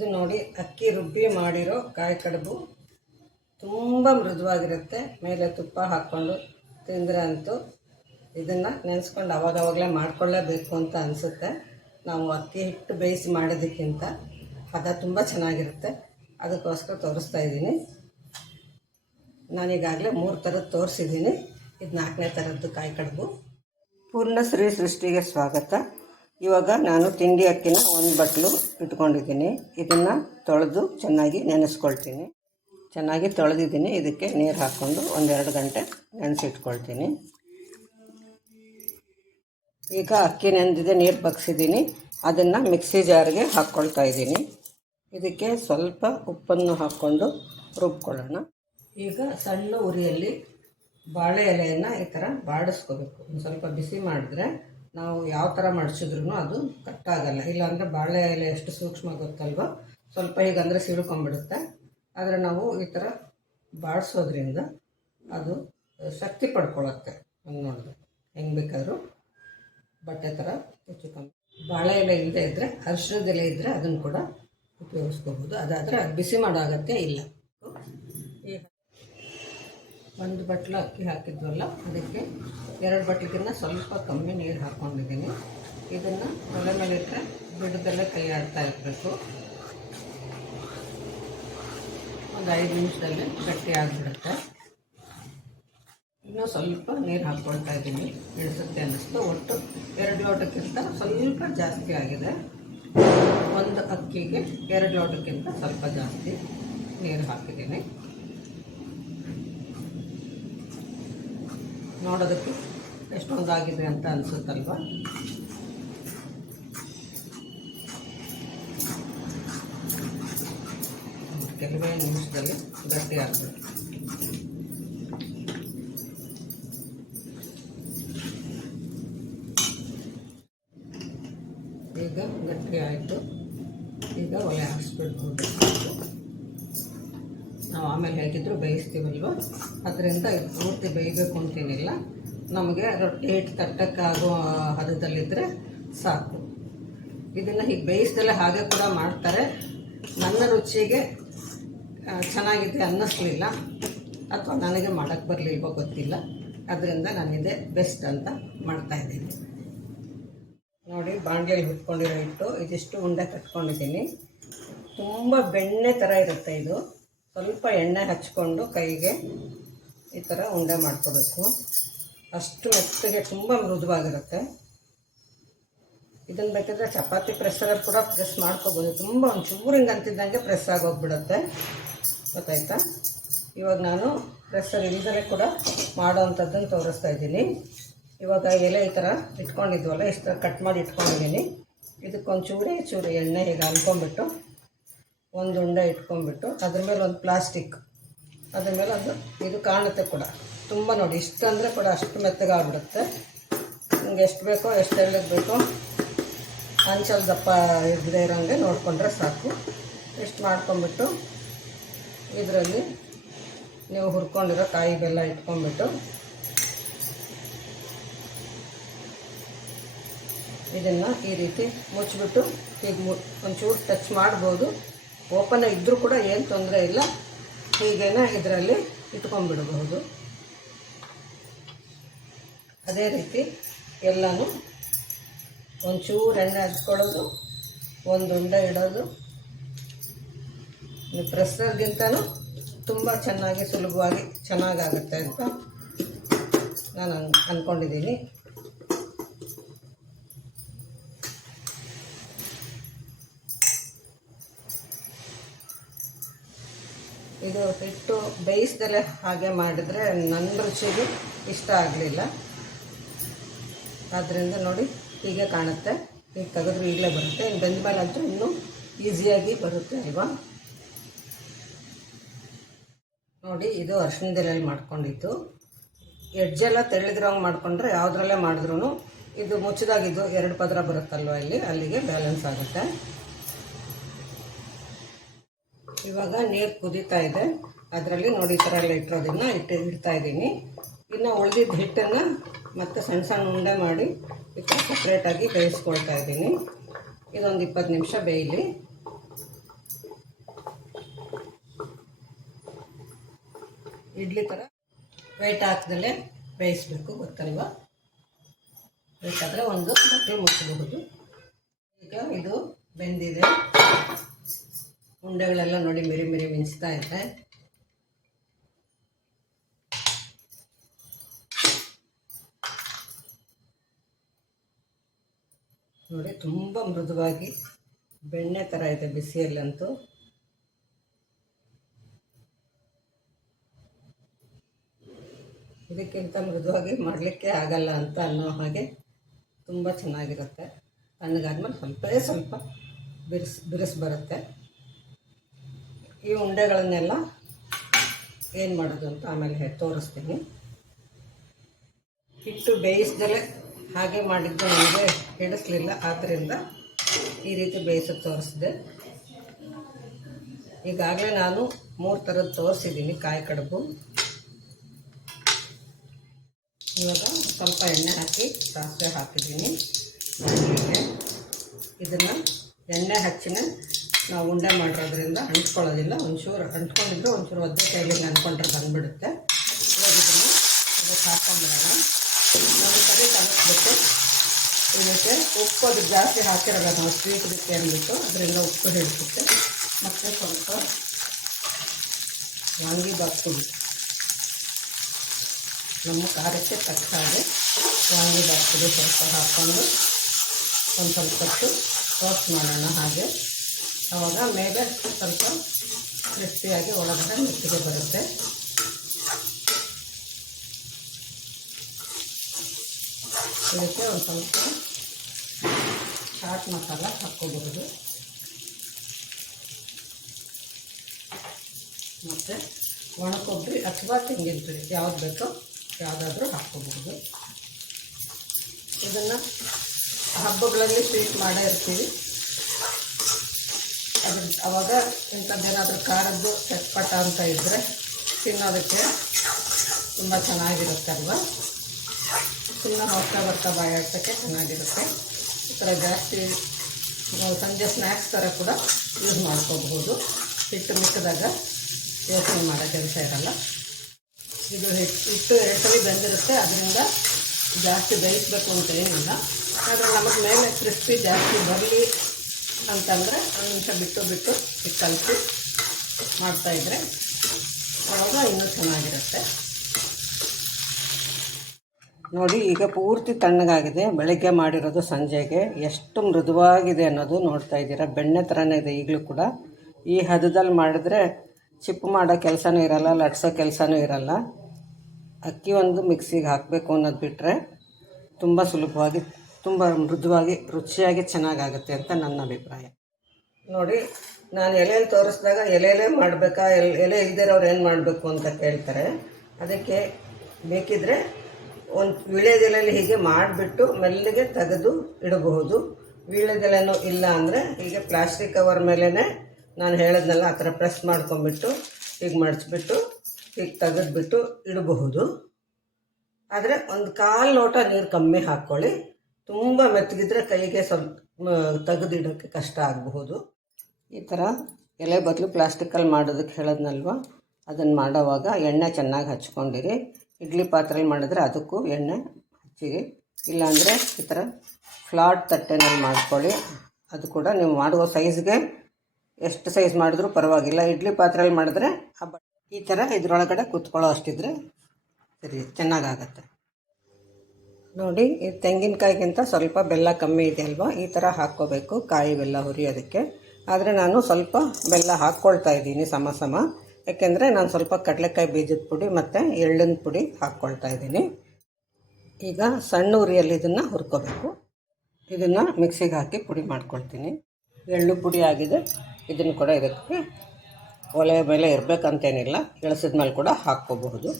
ಇದು ನೋಡಿ ಅಕ್ಕಿ ರುಬ್ಬಿ ಮಾಡಿರೋ ಕಾಯಿ ಕಡುಬು ತುಂಬ ಮೃದುವಾಗಿರುತ್ತೆ. ಮೇಲೆ ತುಪ್ಪ ಹಾಕ್ಕೊಂಡು ತಿಂದರೆ ಅಂತೂ ಇದನ್ನು ನೆನೆಸ್ಕೊಂಡು ಅವಾಗವಾಗಲೇ ಮಾಡ್ಕೊಳ್ಳೇಬೇಕು ಅಂತ ಅನಿಸುತ್ತೆ. ನಾವು ಅಕ್ಕಿ ಹಿಟ್ಟು ಬೇಯಿಸಿ ಮಾಡೋದಕ್ಕಿಂತ ಹದ ತುಂಬ ಚೆನ್ನಾಗಿರುತ್ತೆ. ಅದಕ್ಕೋಸ್ಕರ ತೋರಿಸ್ತಾ ಇದ್ದೀನಿ. ನಾನೀಗಾಗಲೇ 3 ಥರದ್ದು ತೋರಿಸಿದ್ದೀನಿ. ಇದು 4ನೇ ಥರದ್ದು ಕಾಯಿ ಕಡುಬು. ಪೂರ್ಣಶ್ರೀ ಸೃಷ್ಟಿಗೆ ಸ್ವಾಗತ. ಇವಾಗ ನಾನು ತಿಂಡಿ ಅಕ್ಕಿನ 1 ಬಟ್ಲು ಇಟ್ಕೊಂಡಿದ್ದೀನಿ. ಇದನ್ನು ತೊಳೆದು ಚೆನ್ನಾಗಿ ನೆನೆಸ್ಕೊಳ್ತೀನಿ. ಚೆನ್ನಾಗಿ ತೊಳೆದಿದ್ದೀನಿ. ಇದಕ್ಕೆ ನೀರು ಹಾಕ್ಕೊಂಡು 1-2 ಗಂಟೆ ನೆನೆಸಿಟ್ಕೊಳ್ತೀನಿ. ಈಗ ಅಕ್ಕಿ ನೆಂದಿದೆ, ನೀರು ಬಗ್ಸಿದ್ದೀನಿ. ಅದನ್ನು ಮಿಕ್ಸಿ ಜಾರ್ಗೆ ಹಾಕ್ಕೊಳ್ತಾ ಇದ್ದೀನಿ. ಇದಕ್ಕೆ ಸ್ವಲ್ಪ ಉಪ್ಪನ್ನು ಹಾಕ್ಕೊಂಡು ರುಬ್ಕೊಳ್ಳೋಣ. ಈಗ ಸಣ್ಣ ಉರಿಯಲ್ಲಿ ಬಾಳೆ ಎಲೆಯನ್ನು ಈ ಥರ ಬಾಡಿಸ್ಕೋಬೇಕು. ಒಂದು ಸ್ವಲ್ಪ ಬಿಸಿ ಮಾಡಿದ್ರೆ ನಾವು ಯಾವ ಥರ ಮಡಿಸಿದ್ರೂ ಅದು ಕಟ್ಟಾಗಲ್ಲ. ಇಲ್ಲಾಂದರೆ ಬಾಳೆ ಎಲೆ ಎಷ್ಟು ಸೂಕ್ಷ್ಮ ಗೊತ್ತಲ್ವೋ, ಸ್ವಲ್ಪ ಹೀಗಂದರೆ ಸಿಡ್ಕೊಂಡ್ಬಿಡುತ್ತೆ. ಆದರೆ ನಾವು ಈ ಥರ ಬಾಡಿಸೋದ್ರಿಂದ ಅದು ಶಕ್ತಿ ಪಡ್ಕೊಳ್ಳುತ್ತೆ. ಹಂಗೆ ನೋಡಿದ್ರೆ ಹೆಂಗೆ ಬೇಕಾದರೂ ಬಟ್ಟೆ ಥರ ಹೆಚ್ಚುಕಮ್ಮಿ. ಬಾಳೆ ಎಲೆ ಇಲ್ಲದೆ ಇದ್ದರೆ ಅರಿಶಿಣದ ಎಲೆ ಇದ್ದರೆ ಅದನ್ನು ಕೂಡ ಉಪಯೋಗಿಸ್ಕೋಬೋದು. ಅದಾದರೆ ಅದು ಬಿಸಿ ಮಾಡೋ ಅಗತ್ಯ ಇಲ್ಲ. ಈಗ 1 ಬಟ್ಲು ಅಕ್ಕಿ ಹಾಕಿದ್ವಲ್ಲ, ಅದಕ್ಕೆ 2 ಬಟ್ಲಿಗಿನ್ನ ಸ್ವಲ್ಪ ಕಮ್ಮಿ ನೀರು ಹಾಕ್ಕೊಂಡಿದ್ದೀನಿ. ಇದನ್ನು ಒಲೆ ಮೇಲೆ ಇಟ್ಟರೆ ಬಿಡದಲ್ಲೇ ಕೈ ಆಡ್ತಾ ಇರಬೇಕು. ಒಂದು 5 ನಿಮಿಷದಲ್ಲಿ ಗಟ್ಟಿ ಆಗಿಬಿಡುತ್ತೆ. ಇನ್ನೂ ಸ್ವಲ್ಪ ನೀರು ಹಾಕ್ಕೊಳ್ತಾ ಇದ್ದೀನಿ. ಇಳಿಸುತ್ತೆ ಅನ್ನಿಸ್ತು. ಒಟ್ಟು 2 ಲೋಟಕ್ಕಿಂತ ಸ್ವಲ್ಪ ಜಾಸ್ತಿ ಆಗಿದೆ. 1 ಅಕ್ಕಿಗೆ 2 ಲೋಟಕ್ಕಿಂತ ಸ್ವಲ್ಪ ಜಾಸ್ತಿ ನೀರು ಹಾಕಿದ್ದೀನಿ. ನೋಡೋದಕ್ಕೆ ಎಷ್ಟೊಂದಾಗಿದೆ ಅಂತ ಅನಿಸುತ್ತಲ್ವ. ಕೆಲವೇ ನಿಮಿಷದಲ್ಲಿ ಗಟ್ಟಿ ಆಗಬೇಕು. ಈಗ ಗಟ್ಟಿ ಆಯಿತು. ಈಗ ಒಲೆ ಹಾಕ್ಸ್ಬಿಡ್ಬೋದು. ನಾವು ಆಮೇಲೆ ಹೇಗಿದ್ದರೂ ಬೇಯಿಸ್ತೀವಲ್ವ, ಅದರಿಂದ ಇದು ಪೂರ್ತಿ ಬೇಯಬೇಕು ಅಂತೇನಿಲ್ಲ. ನಮಗೆ ರೊಟ್ಟಿ ಹಿಟ್ಟು ತಟ್ಟಕ್ಕಾಗೋ ಹದದಲ್ಲಿದ್ದರೆ ಸಾಕು. ಇದನ್ನು ಹೀಗೆ ಬೇಯಿಸ್ದಲ್ಲೇ ಹಾಗೆ ಕೂಡ ಮಾಡ್ತಾರೆ. ನನ್ನ ರುಚಿಗೆ ಚೆನ್ನಾಗಿದೆ ಅನ್ನಿಸ್ಲಿಲ್ಲ, ಅಥವಾ ನನಗೆ ಮಾಡೋಕ್ಕೆ ಬರಲಿಲ್ವೋ ಗೊತ್ತಿಲ್ಲ. ಅದರಿಂದ ನಾನಿದೆ ಬೆಸ್ಟ್ ಅಂತ ಮಾಡ್ತಾಯಿದ್ದೀನಿ. ನೋಡಿ, ಬಾಂಡ್ಲಿಯಲ್ಲಿ ಹುಟ್ಕೊಂಡಿರೋ ಹಿಟ್ಟು ಇದಿಷ್ಟು ಉಂಡೆ ಕಟ್ಕೊಂಡಿದ್ದೀನಿ. ತುಂಬ ಬೆಣ್ಣೆ ಥರ ಇರುತ್ತೆ ಇದು. ಸ್ವಲ್ಪ ಎಣ್ಣೆ ಹಚ್ಕೊಂಡು ಕೈಗೆ ಈ ಥರ ಉಂಡೆ ಮಾಡ್ಕೋಬೇಕು. ಅಷ್ಟು ಮೆತ್ತಗೆ ತುಂಬ ಮೃದುವಾಗಿರುತ್ತೆ. ಇದನ್ನು ಬೇಕಾದರೆ ಚಪಾತಿ ಪ್ರೆಸ್ಸರಲ್ಲಿ ಕೂಡ ಪ್ರೆಸ್ ಮಾಡ್ಕೋಬೋದು. ತುಂಬ ಒಂಚೂರು ಹಿಂಗೆ ಅಂತಿದ್ದಂಗೆ ಪ್ರೆಸ್ ಆಗೋಗ್ಬಿಡುತ್ತೆ. ಗೊತ್ತಾಯ್ತಾ? ಇವಾಗ ನಾನು ಪ್ರೆಸ್ಸರ್ ಇಲ್ದಲೇ ಕೂಡ ಮಾಡೋ ಅಂಥದ್ದನ್ನು ತೋರಿಸ್ತಾ ಇದ್ದೀನಿ. ಇವಾಗ ಎಲೆ ಈ ಥರ ಇಟ್ಕೊಂಡಿದ್ವಲ್ಲ, ಇಷ್ಟು ಕಟ್ ಮಾಡಿ ಇಟ್ಕೊಂಡಿದ್ದೀನಿ. ಇದಕ್ಕೊಂದು ಚೂರಿ ಎಣ್ಣೆ ಹೀಗೆ ಅನ್ಕೊಂಬಿಟ್ಟು 1 ಉಂಡೆ ಇಟ್ಕೊಂಡ್ಬಿಟ್ಟು ಅದ್ರ ಮೇಲೆ ಒಂದು ಪ್ಲಾಸ್ಟಿಕ್, ಅದ್ರ ಮೇಲೆ ಒಂದು ಇದು ಕಾಣುತ್ತೆ ಕೂಡ. ತುಂಬ ನೋಡಿ, ಇಷ್ಟು ಅಂದರೆ ಕೂಡ ಅಷ್ಟು ಮೆತ್ತಗಾಗ್ಬಿಡುತ್ತೆ. ನಿಮ್ಗೆ ಎಷ್ಟು ಬೇಕೋ, ಎಷ್ಟು ಎಣ್ಣೆಗೆ ಬೇಕೋ, ಅಂಚಲ್ ದಪ್ಪ ಇರದೇ ಇರೋಂಗೆ ನೋಡಿಕೊಂಡ್ರೆ ಸಾಕು. ಇಷ್ಟು ಮಾಡ್ಕೊಂಬಿಟ್ಟು ಇದರಲ್ಲಿ ನೀವು ಹುರ್ಕೊಂಡಿರೋ ಕಾಯಿ ಬೆಲ್ಲ ಇಟ್ಕೊಂಡ್ಬಿಟ್ಟು ಇದನ್ನು ಈ ರೀತಿ ಮುಚ್ಚಿಬಿಟ್ಟು ಹೀಗೆ ಒಂಚೂರು ಟಚ್ ಮಾಡ್ಬೋದು. ಓಪನ್ ಇದ್ದರೂ ಕೂಡ ಏನು ತೊಂದರೆ ಇಲ್ಲ. ಹೀಗೇನೆ ಇದರಲ್ಲಿ ಇಟ್ಕೊಂಡ್ಬಿಡಬಹುದು. ಅದೇ ರೀತಿ ಎಲ್ಲನೂ ಒಂಚೂರು ಎಣ್ಣೆ ಹಚ್ಕೊಳ್ಳೋದು, 1 ಉಂಡೆ ಇಡೋದು. ಪ್ರೆಸ್ಸರ್ಗಿಂತನೂ ತುಂಬ ಚೆನ್ನಾಗಿ ಸುಲಭವಾಗಿ ಚೆನ್ನಾಗಾಗುತ್ತೆ ಅಂತ ನಾನು ಅಂದ್ಕೊಂಡಿದ್ದೀನಿ. ಇದು ಹಿಟ್ಟು ಬೇಯಿಸ್ದಲೇ ಹಾಗೆ ಮಾಡಿದರೆ ನನ್ನ ರುಚಿಗೆ ಇಷ್ಟ ಆಗಲಿಲ್ಲ. ಆದ್ದರಿಂದ ನೋಡಿ, ಹೀಗೆ ಕಾಣುತ್ತೆ. ಈಗ ತೆಗೆದ್ರು ಈಗಲೇ ಬರುತ್ತೆ. ಇನ್ನು ಬೆಂದ ಮೇಲೆ ಅಂತೂ ಇನ್ನೂ ಈಸಿಯಾಗಿ ಬರುತ್ತೆ ಅಲ್ವಾ. ನೋಡಿ, ಇದು ಅರಿಶಿಣದೆಲೆಯಲ್ಲಿ ಮಾಡ್ಕೊಂಡಿದ್ದು. ಎಡ್ಜೆಲ್ಲ ತೆಳ್ಳಗಿರೋಂಗೆ ಮಾಡಿಕೊಂಡ್ರೆ ಯಾವುದ್ರಲ್ಲೇ ಮಾಡಿದ್ರೂ ಇದು ಮುಚ್ಚಿದಾಗಿದ್ದು 2 ಪದರ ಬರುತ್ತಲ್ವ, ಅಲ್ಲಿಗೆ ಬ್ಯಾಲೆನ್ಸ್ ಆಗುತ್ತೆ. ಇವಾಗ ನೀರು ಕುದೀತಾ ಇದೆ. ಅದರಲ್ಲಿ ನೋಡಿ, ಈ ಥರ ಎಲ್ಲ ಇಟ್ಟಿರೋದನ್ನು ಇಡ್ತಾ ಇದ್ದೀನಿ. ಇನ್ನು ಉಳಿದಿದ್ದ ಹಿಟ್ಟನ್ನು ಮತ್ತೆ ಸಣ್ಣ ಸಣ್ಣ ಉಂಡೆ ಮಾಡಿ ಈ ಥರ ಸಪ್ರೇಟಾಗಿ ಬೇಯಿಸ್ಕೊಳ್ತಾ ಇದ್ದೀನಿ. ಇದೊಂದು 20 ನಿಮಿಷ ಬೇಯಲಿ. ಇಡ್ಲಿ ಥರ ವೇಟ್ ಹಾಕ್ದಲೇ ಬೇಯಿಸಬೇಕು, ಗೊತ್ತಲ್ವಾ? ಬೇಕಾದರೆ ಒಂದು ಬಟ್ಟೆ ಮುಚ್ಚಬಹುದು. ಈಗ ಇದು ಬೆಂದಿದೆ. ಉಂಡೆಗಳೆಲ್ಲ ನೋಡಿ ಮಿರಿ ಮಿರಿ ಮಿಂಚ್ತಾ ಇದೆ. ನೋಡಿ ತುಂಬ ಮೃದುವಾಗಿ ಬೆಣ್ಣೆ ಥರ ಇದೆ ಬಿಸಿಯಲ್ಲಂತೂ. ಇದಕ್ಕಿಂತ ಮೃದುವಾಗಿ ಮಾಡಲಿಕ್ಕೆ ಆಗಲ್ಲ ಅಂತ ಅನ್ನೋ ಹಾಗೆ ತುಂಬ ಚೆನ್ನಾಗಿರುತ್ತೆ. ತಣ್ಣಗಾದ್ಮೇಲೆ ಸ್ವಲ್ಪ ಬಿರುಸು ಬರುತ್ತೆ. ಈ ಉಂಡೆಗಳನ್ನೆಲ್ಲ ಏನು ಮಾಡೋದು ಅಂತ ಆಮೇಲೆ ತೋರಿಸ್ತೀನಿ. ಹಿಟ್ಟು ಬೇಯಿಸ್ದಲೇ ಹಾಗೆ ಮಾಡಿದ್ದು ನನಗೆ ಹಿಡಿಸ್ಲಿಲ್ಲ, ಆದ್ದರಿಂದ ಈ ರೀತಿ ಬೇಯಿಸೋದು ತೋರಿಸಿದೆ. ಈಗಾಗಲೇ ನಾನು 3 ಥರದ್ದು ತೋರಿಸಿದ್ದೀನಿ ಕಾಯಿ ಕಡುಬು. ಇವಾಗ ಸ್ವಲ್ಪ ಎಣ್ಣೆ ಹಾಕಿ ಸಾಸಿವೆ ಹಾಕಿದ್ದೀನಿ. ಇದನ್ನು ಎಣ್ಣೆ ಹಚ್ಚಿನ ನಾವು ಉಂಡೆ ಮಾಡಿರೋದ್ರಿಂದ ಅಂಟ್ಕೊಳ್ಳೋದಿಲ್ಲ. ಒಂಚೂರು ಅಂಟ್ಕೊಂಡಿದ್ರೆ ಒಂಚೂರು ಒದ್ದೆ ಕೈಲಿಂದ ಅಂಟ್ಕೊಂಡ್ರೆ ಬಂದುಬಿಡುತ್ತೆ. ಇವಾಗ ಇದಕ್ಕೆ ಹಾಕ್ಕೊಂಡ್ಬಿಡೋಣ. ಒಂದು ಸರಿ ಕಲಿಸ್ಬಿಟ್ಟು ಇದಕ್ಕೆ ಉಪ್ಪು ಅದು ಜಾಸ್ತಿ ಹಾಕಿರೋಲ್ಲ ನಾವು ಸ್ವೀಟ್ ಬಿಟ್ಟು ಅಂದ್ಬಿಟ್ಟು, ಅದರಿಂದ ಉಪ್ಪು ಹಿಡಿಸುತ್ತೆ. ಮತ್ತು ಸ್ವಲ್ಪ ವಾಂಗಿಬಾತ್ ಪುಡಿ, ನಮ್ಮ ಖಾರಕ್ಕೆ ತಕ್ಕ ಹಾಗೆ ವಾಂಗಿಬಾತ್ ಪುಡಿ ಸ್ವಲ್ಪ ಹಾಕ್ಕೊಂಡು ಒಂದು ಸ್ವಲ್ಪ ಹೊತ್ತು ರೋಸ್ಟ್ ಮಾಡೋಣ. ಹಾಗೆ ಆವಾಗ ಮೇಲೆ ಸ್ವಲ್ಪ ಕ್ರಿಸ್ಪಿಯಾಗಿ ಒಳಗಡೆ ಮೆತ್ತಿಗೆ ಬರುತ್ತೆ. ಇದಕ್ಕೆ ಒಂದು ಸ್ವಲ್ಪ ಚಾಟ್ ಮಸಾಲ ಹಾಕ್ಕೋಬಹುದು ಮತ್ತು ಒಣಕೊಬ್ಬರಿ ಅಥವಾ ತೆಂಗಿನ ತುರಿ ಯಾವ್ದು ಬೇಕೋ ಯಾವುದಾದ್ರೂ ಹಾಕ್ಕೋಬಹುದು. ಇದನ್ನು ಹಬ್ಬಗಳಲ್ಲಿ ಸ್ವೀಟ್ ಮಾಡೇ ಇರ್ತೀವಿ. ಆವಾಗ ಇಂಥದ್ದೇನಾದರೂ ಖಾರದ್ದು ಚಟ್ಪಟ ಅಂತ ಇದ್ದರೆ ತಿನ್ನೋದಕ್ಕೆ ತುಂಬ ಚೆನ್ನಾಗಿರುತ್ತೆ ಅಲ್ವಾ? ಸುಮ್ಮನೆ ಬರ್ತಾ ಬಾಯಾಡ್ಸೋಕ್ಕೆ ಚೆನ್ನಾಗಿರುತ್ತೆ. ಈ ಥರ ಜಾಸ್ತಿ ನಾವು ಸಂಜೆ ಸ್ನ್ಯಾಕ್ಸ್ ಥರ ಕೂಡ ಯೂಸ್ ಮಾಡ್ಕೋಬಹುದು. ಹಿಟ್ಟು ಮಿಕ್ಕಿದಾಗ ಯೋಚನೆ ಮಾಡೋ ಕೆಲಸ ಇರಲ್ಲ. ಇದು ಹಿಟ್ಟು 2 ಸಲ ಬೆಂದಿರುತ್ತೆ, ಅದರಿಂದ ಜಾಸ್ತಿ ಬೇಯಿಸಬೇಕು ಅಂತ ಏನಿಲ್ಲ. ಆದರೆ ನಮಗೆ ಮೇಲೆ ಕ್ರಿಸ್ಪಿ ಜಾಸ್ತಿ ಬರಲಿ ಅಂತಂದರೆ ಒಂದು ನಿಮಿಷ ಬಿಟ್ಟು ಕಲಸಿ ಮಾಡ್ತಾಯಿದ್ರೆ ಆವಾಗ ಇನ್ನೂ ಚೆನ್ನಾಗಿರುತ್ತೆ. ನೋಡಿ ಈಗ ಪೂರ್ತಿ ತಣ್ಣಗಾಗಿದೆ. ಬೆಳಗ್ಗೆ ಮಾಡಿರೋದು ಸಂಜೆಗೆ ಎಷ್ಟು ಮೃದುವಾಗಿದೆ ಅನ್ನೋದು ನೋಡ್ತಾ ಇದ್ದೀರಾ. ಬೆಣ್ಣೆ ಥರನೇ ಇದೆ ಈಗಲೂ ಕೂಡ. ಈ ಹದದಲ್ಲಿ ಮಾಡಿದ್ರೆ ಚಿಪ್ಪು ಮಾಡೋ ಕೆಲಸನೂ ಇರಲ್ಲ, ಲಟ್ಸೋ ಕೆಲಸನೂ ಇರಲ್ಲ. ಅಕ್ಕಿ ಒಂದು ಮಿಕ್ಸಿಗೆ ಹಾಕಬೇಕು ಅನ್ನೋದು ಬಿಟ್ಟರೆ ತುಂಬ ಸುಲಭವಾಗಿ, ತುಂಬ ಮೃದುವಾಗಿ, ರುಚಿಯಾಗಿ ಚೆನ್ನಾಗಾಗುತ್ತೆ ಅಂತ ನನ್ನ ಅಭಿಪ್ರಾಯ. ನೋಡಿ, ನಾನು ಎಲೆಯಲ್ಲಿ ತೋರಿಸಿದಾಗ ಎಲೆಯಲ್ಲೇ ಮಾಡಬೇಕಾ, ಎಲೆ ಇಲ್ದಿರೋರು ಏನು ಮಾಡಬೇಕು ಅಂತ ಕೇಳ್ತಾರೆ. ಅದಕ್ಕೆ ಬೇಕಿದ್ದರೆ ಒಂದು ವೀಳ್ಯದೆಲೆಯಲ್ಲಿ ಹೀಗೆ ಮಾಡಿಬಿಟ್ಟು ಮೆಲ್ಲಿಗೆ ತೆಗೆದು ಇಡಬಹುದು. ವೀಳ್ಯದೆಲೆನೂ ಇಲ್ಲ ಅಂದರೆ ಹೀಗೆ ಪ್ಲಾಸ್ಟಿಕ್ ಕವರ್ ಮೇಲೇ ನಾನು ಹೇಳಿದ್ನಲ್ಲ ಆ ಥರ ಪ್ರೆಸ್ ಮಾಡ್ಕೊಂಬಿಟ್ಟು ಹೀಗೆ ಮಡಚಿಬಿಟ್ಟು ಹೀಗೆ ತೆಗೆದುಬಿಟ್ಟು ಇಡಬಹುದು. ಆದರೆ ಒಂದು 1/4 ಲೋಟ ನೀರು ಕಮ್ಮಿ ಹಾಕ್ಕೊಳ್ಳಿ. ತುಂಬ ಮೆತ್ತಗಿದ್ರೆ ಕೈಗೆ ಸ್ವಲ್ಪ ತೆಗೆದಿಡೋಕ್ಕೆ ಕಷ್ಟ ಆಗಬಹುದು. ಈ ಥರ ಎಲೆ ಬದಲು ಪ್ಲಾಸ್ಟಿಕ್ಕಲ್ಲಿ ಮಾಡೋದಕ್ಕೆ ಹೇಳಿದ್ನಲ್ವ, ಅದನ್ನು ಮಾಡೋವಾಗ ಎಣ್ಣೆ ಚೆನ್ನಾಗಿ ಹಚ್ಕೊಂಡಿರಿ. ಇಡ್ಲಿ ಪಾತ್ರೆಯಲ್ಲಿ ಮಾಡಿದ್ರೆ ಅದಕ್ಕೂ ಎಣ್ಣೆ ಹಚ್ಚಿರಿ. ಇಲ್ಲಾಂದರೆ ಈ ಥರ ಫ್ಲಾಟ್ ತಟ್ಟೆನಲ್ಲಿ ಮಾಡ್ಕೊಳ್ಳಿ. ಅದು ಕೂಡ ನೀವು ಮಾಡುವ ಸೈಜ್ಗೆ ಎಷ್ಟು ಸೈಜ್ ಮಾಡಿದ್ರೂ ಪರವಾಗಿಲ್ಲ. ಇಡ್ಲಿ ಪಾತ್ರೆಯಲ್ಲಿ ಮಾಡಿದ್ರೆ ಈ ಥರ ಇದರೊಳಗಡೆ ಕೂತ್ಕೊಳ್ಳೋ ಅಷ್ಟಿದ್ರೆ ಸರಿ, ಚೆನ್ನಾಗಾಗತ್ತೆ. ನೋಡಿ, ಈ ತೆಂಗಿನಕಾಯಿಗಿಂತ ಸ್ವಲ್ಪ ಬೆಲ್ಲ ಕಮ್ಮಿ ಇದೆ ಅಲ್ವಾ, ಈ ಥರ ಹಾಕ್ಕೋಬೇಕು ಕಾಯಿ ಬೆಲ್ಲ ಹುರಿಯೋದಕ್ಕೆ. ಆದರೆ ನಾನು ಸ್ವಲ್ಪ ಬೆಲ್ಲ ಹಾಕ್ಕೊಳ್ತಾ ಇದ್ದೀನಿ ಸಮ. ಯಾಕೆಂದರೆ ನಾನು ಸ್ವಲ್ಪ ಕಡಲೆಕಾಯಿ ಬೀಜದ ಪುಡಿ ಮತ್ತು ಎಳ್ಳಿನ ಪುಡಿ ಹಾಕ್ಕೊಳ್ತಾ ಇದ್ದೀನಿ. ಈಗ ಸಣ್ಣ ಉರಿಯಲ್ಲಿ ಇದನ್ನು ಹುರ್ಕೋಬೇಕು. ಇದನ್ನು ಮಿಕ್ಸಿಗೆ ಹಾಕಿ ಪುಡಿ ಮಾಡ್ಕೊಳ್ತೀನಿ. ಎಳ್ಳು ಪುಡಿ ಆಗಿದೆ. ಇದನ್ನು ಕೂಡ ಇದಕ್ಕೆ ಒಲೆ ಮೇಲೆ ಇರಬೇಕಂತೇನಿಲ್ಲ, ಇಳಿಸಿದ ಮೇಲೆ ಕೂಡ ಹಾಕ್ಕೋಬಹುದು.